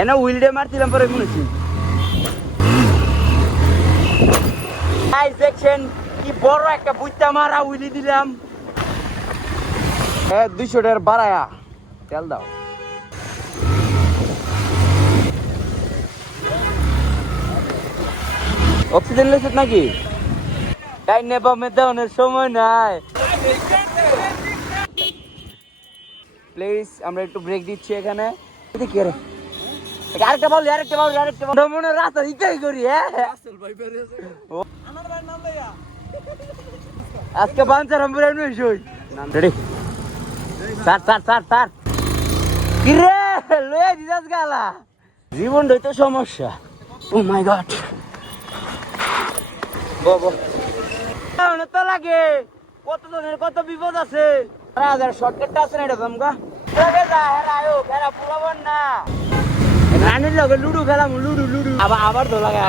এনে উইলডে মারছিলাম পরে মনে হচ্ছে দেখছেন কি বড় একটা বুইতা মারা উইলি দিলাম 200 টাকার বাড়ায়া তেল দাও অক্সিজেন লেছে নাকি তাই নেবা মেদানের সময় নাই প্লিজ আমরা একটু ব্রেক দিচ্ছি এখানে কি রে আরেকটা বল আরেকটা মনে রাস্তা ইটাই করি আজকে বাঞ্চার আমরা নই নাম রেডি স্যার কি রে লয়ে দিদাস গালা জীবন তো সমস্যা ও মাই গড বাবা তো লাগে কত জনের কত বিপদ আছে শর্টকাটটা আছে না এটা জমকা পুরাবন না রানির লগে লুডু খেলাম লুডু আবার তো লাগে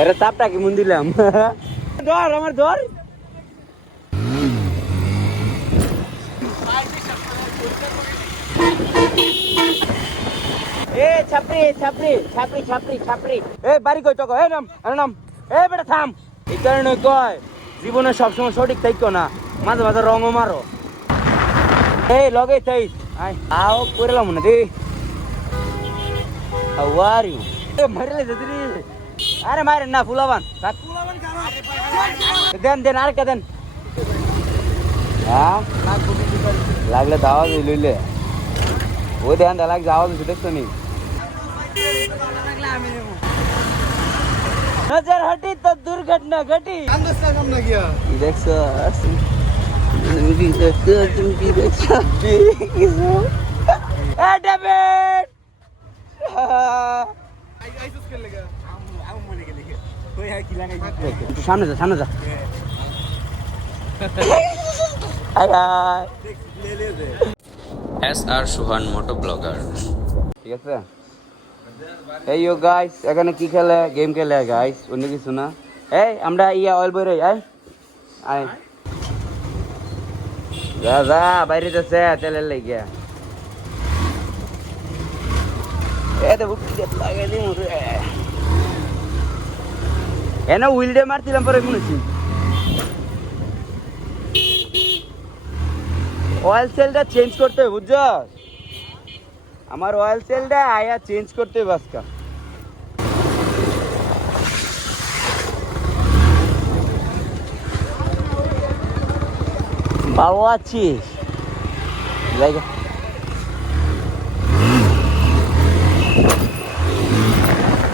আরে তাপটা কি মন দিলাম ধর আমার ধর এ ছাপরি এ বাড়ি কই তো এ নাম এ বেটা থাম এই কারণে কয় জীবনে সবসময় সঠিক থাকতো না মাঝে মাঝে রঙও মারো এই লগে তাই আও কইলাম না দি হাউ আর ইউ এ মারলে যদি আরে মারেন না ফুলাবান দেন আরেকটা দেন হ্যাঁ লাগলে দাওয়া লইলে ও দেন লাগ যাওয়া দেখছো নি नजर हटी तो दुर्घटना घटी देखो सामने जा SR সুহান মোটো ব্লগার ঠিক আছে এই ইউ গাইস এখানে কি খেলে গেম খেলে গাইস অন্য কিছু না এই আমরা ইয়া অয়েল বই রই আয় যা বাইরে যাচ্ছে তেলের লাগিয়া এটা বুকি লাগে নি এনে উইলডে মারছিলাম পরে মনে হচ্ছে অয়েল সেলটা চেঞ্জ করতে হবে বুঝছো আমার অয়েল সেলটা আয়া চেঞ্জ করতে হবে আজকে ভালো আছিস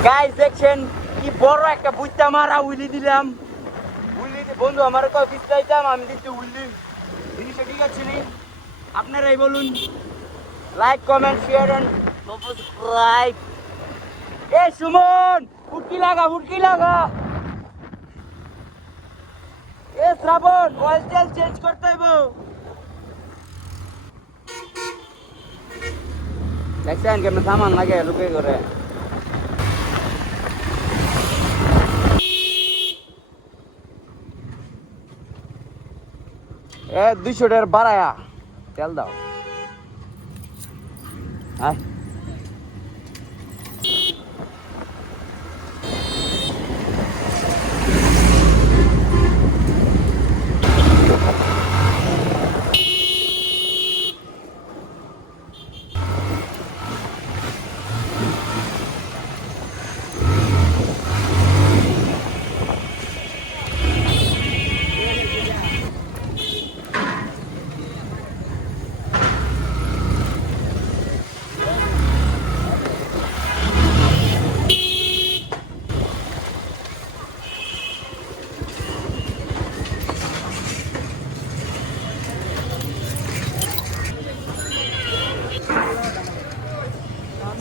গাইস দেখছেন কি বড় একটা বুইতা মারা উইলি দিলাম বন্ধু আমার কয় বিস্তারিতাম আমি দিচ্ছি উইলি জিনিসটা ঠিক আছে নি আপনারাই বলুন like comment share and subscribe এ সুমন ফুটকি লাগা এ শ্রাবণ অয়েল তেল চেঞ্জ করতে হইব দেখছেন কেমন সামান লাগে লুকে করে এ 200 টাকার বাড়ায়া তেল দাও হ্যাঁ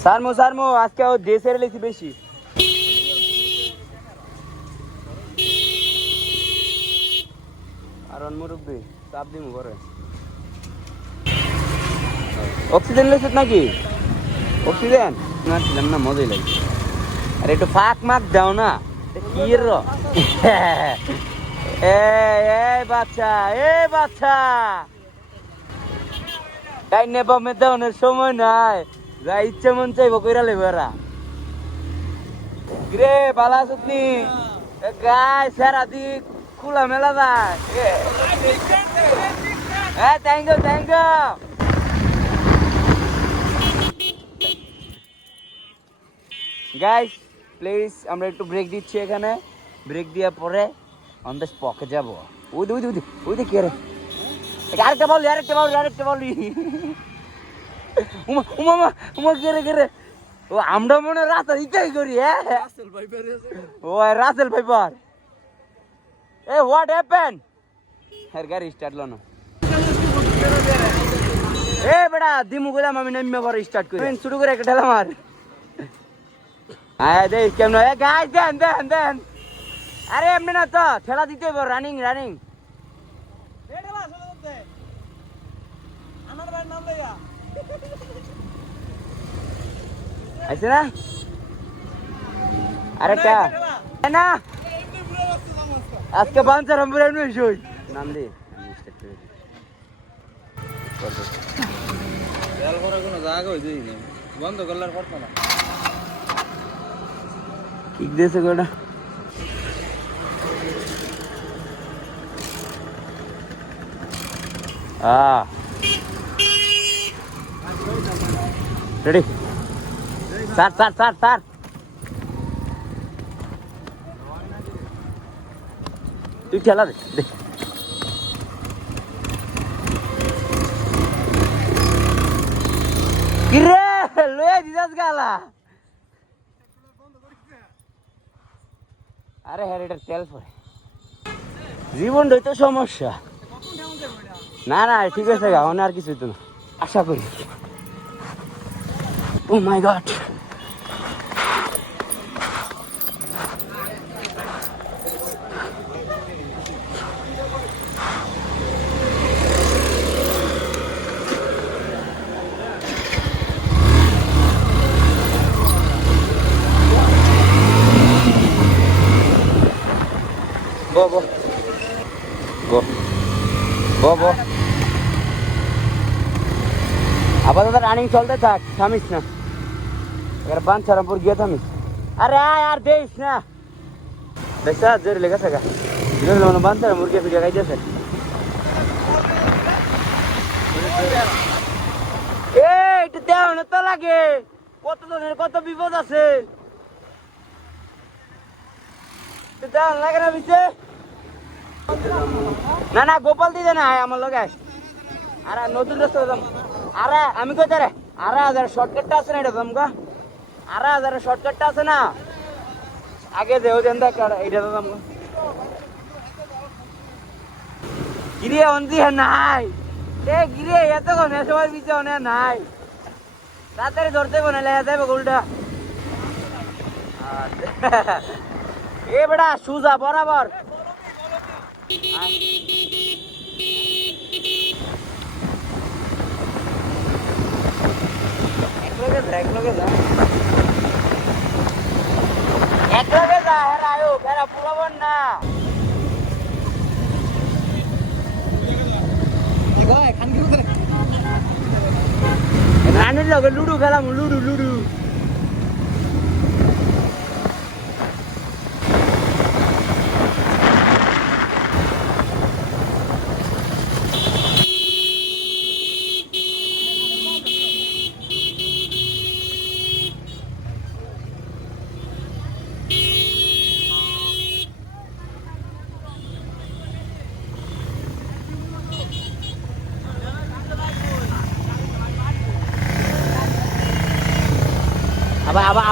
সারমো আজকে ও দেশের লেছি বেশি আর মুরব্বি চাপ দিমু করে অক্সিজেন লেছিস নাকি অক্সিজেন মারছিলাম না মজাই লাগে আর একটু ফাঁক মাক দাও না কি এই বাচ্চা, এই বাচ্চা, তাই নেবা মেদানের সময় নাই, যা ইচ্ছে মন চাইবো কইরা লেবো এরা। রে বালা সুতনি গাই সারা দিক খোলা মেলা যায়। হ্যাঁ thank you thank you. Guys please আমরা একটু ব্রেক দিচ্ছি এখানে, ব্রেক দেওয়ার পরে অন দ্য স্পটে যাবো। ওই ওই ওই ওই কে রে, আরেকটা বলি আরেকটা বলি আরেকটা বলি। উমা উমা উমা কে রে কে রে, ও আমরা মনে রাত ইটাই করি। হ্যাঁ ও রাসেল ভাইপার। এ হোয়াট হ্যাপেন, হের গাড়ি স্টার্ট লো না। এ বেটা দিমু কইলাম আমি নামিয়ে পরে স্টার্ট করি, শুরু করে একটা ঠেলা মার। হ্যাঁ দেখ কেমন, এ গাইস দেন দেন দেন। আরে এমনি না তো ঠেলা দিতে হবে, রানিং রানিং। আইছে না আরেকটা না, আজকে বাঞ্চার আমরা এমনি শুই নাম দি তেল করার কোনো জায়গা হইছে না, বন্ধ করলার করতো না। কিক দিয়েছে গোটা ready sir sir sir sir. তুই ঠেলা দে দেখ। কিরে লয়ে দিদাস গালা। আরে হ্যাঁ এটা তেল পরে জীবনটাই তো সমস্যা। না না ঠিক আছে গা, আর কিছু হইতো না আশা করি। ও মাই গড, বো বো বো বো বো। আপাতত রানিং চলতে থাক, থামিস না, এবার বাঞ্ছারামপুর গিয়ে থামিস। আরে আর দেখিস না, দেখছা জোরে লেগেছে গা, বাঞ্ছারামপুর গিয়ে ফিরে গাইতেছে। একটু দেওয়া না তো লাগে, কত জনের কত বিপদ আছে, দেওয়া লাগে না বিছে। না না গোপাল দিদে না আমার লগে, আরে নতুন রাস্তা দাম। আরে আমি কই রে, আরে হাজার শর্টকাটটা আছে না, এটা দাম গা, আরে হাজার শর্টকাটটা আছে না, আগে দেও দেন দেখ এইটা দাম গা। গিরে অন্দি নাই, এ গিরে এত কোনে সময় বিছে অনে নাই, তাড়াতাড়ি ধরতে কোনে লেয়া যাবে গোলটা। এ বেটা সুজা বরাবর। একলগে যা হেরা আয়ো হেরা পুরাবন না। রানের লগে লুডু খেলাম, লুডু লুডু।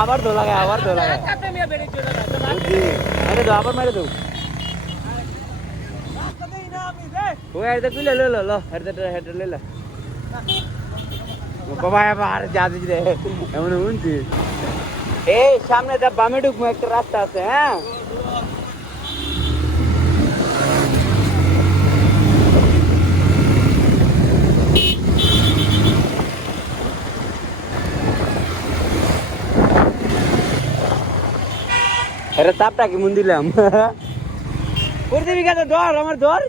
আবার দো লাগায়, আবার দো লাগায়, মেরে দো, আবার মেরে দো। ও এটা তুই লে লে লো, হেড লে লে বাবা আবার যা দিস রে এমন উনছি। এই সামনে দা বামে ঢুকবো, একটা রাস্তা আছে। হ্যাঁ এটা তাপটা কি মন দিলাম। প্রতিবিঘা তো ধর আমার ধর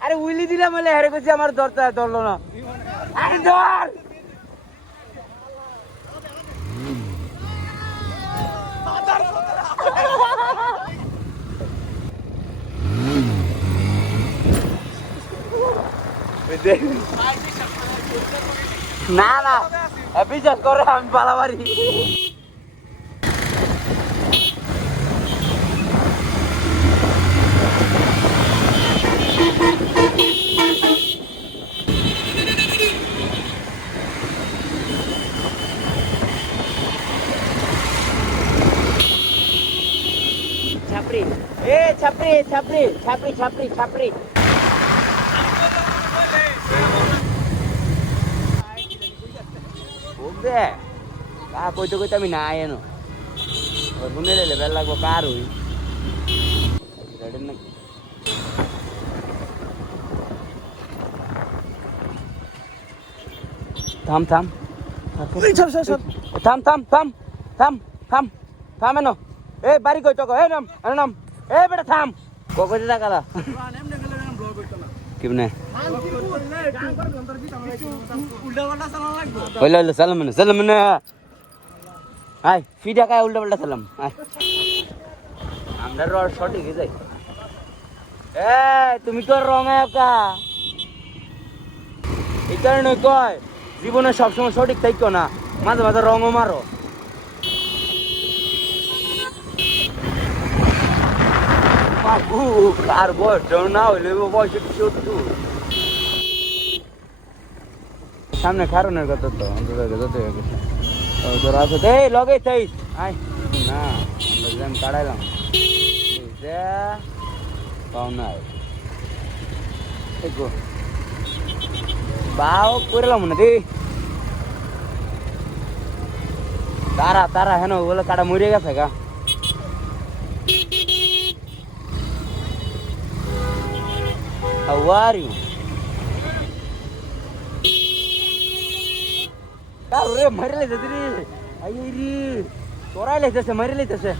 আরে উইলি দিলাম বলে হেরে করছি আমার ধরতে ধরলো না আরে ধর না না বিশ্বাস করে আমি পালাবারি ছাপড়ি এ ছাপড়ি ছাপড়ি ছাপড়ি ছাপড়ি ছাপড়ি বুঝবে কা কইতে কইতে আমি না এনো ওর শুনে লেলে বেল লাগবো কার হই থাম থাম থাম থাম থাম থাম থাম থাম এনো এ বাড়ি কই তো এ নাম আরে নাম এ বেটা থাম কইতে টাকালা কিবনে উল্টা উল্টা সালাম না সালাম না আয় ফিডা কায় উল্টা উল্টা সালাম আয় আমরা রড সঠিক যাই এ তুমি তো রং আকা এই কারণে কয় জীবনে সবসময় সঠিক থাইকো না মাঝে মাঝে রঙও মারো আর বয়স না হইলে বয়স একটু সামনে কারণের কথা তো তোর আছে এই লগে থাইস আয় না আমরা কাটাইলাম পাও নাই বাও করলাম না দি তারা তারা হেন বলে কাটা মরে গেছে গা How are you? Kau re mari le jadi re, ayo iri, torai le jese mari le jese,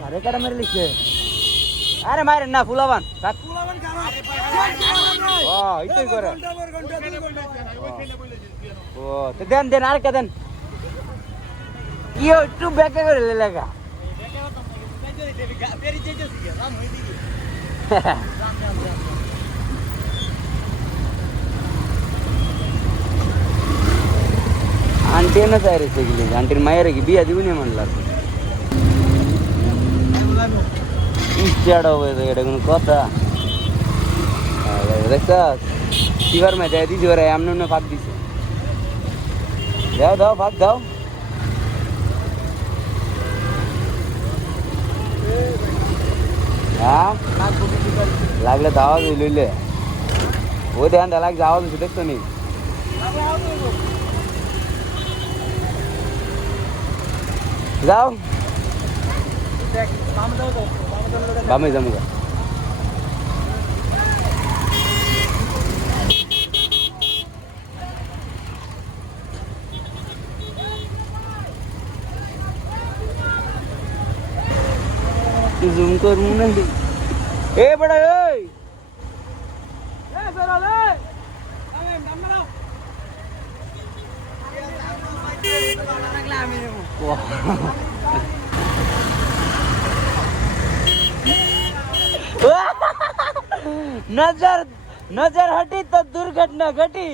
ada kada mari le jese, are mari na fulawan, tak fulawan karo, wah itu kore, oh, den are kaden, iyo itu beke kore le lega, aunty ना सारे से गिले aunty मायर की बिया दिवने म्हणला इस्टाडो वे एडगन कोता देखा sewer में दे दी जोरे हमने ने भाग दी जाओ जाओ भाग जाओ हां लागले दावा ले वो ध्यान दे लाग जाओ तो देखतो नहीं जाओ बामे जाऊंगा जूम करूं नहीं ए बड़ा ए बेरा ले अबे नमरा नजर नजर हटी तो दुर्घटना घटी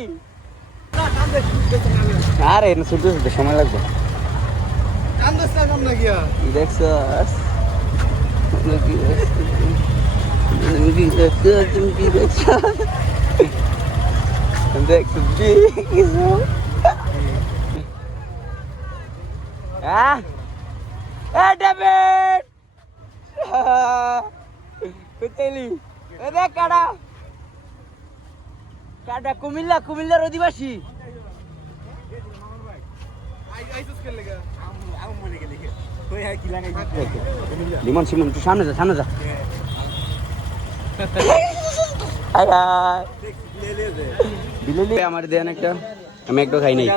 अरे न सुटू सुटू समय लगबो काम दस्ता काम लागिया देखছস लगी देखছস কিছু হ্যাঁ এ ডেভিড কুতেলি এ দেখ কাটা কাটা কুমিল্লার অধিবাসী লিমন সিমন তুই সামনে যা বিলেলি আমার দেন একটা আমি একটা খাই নাই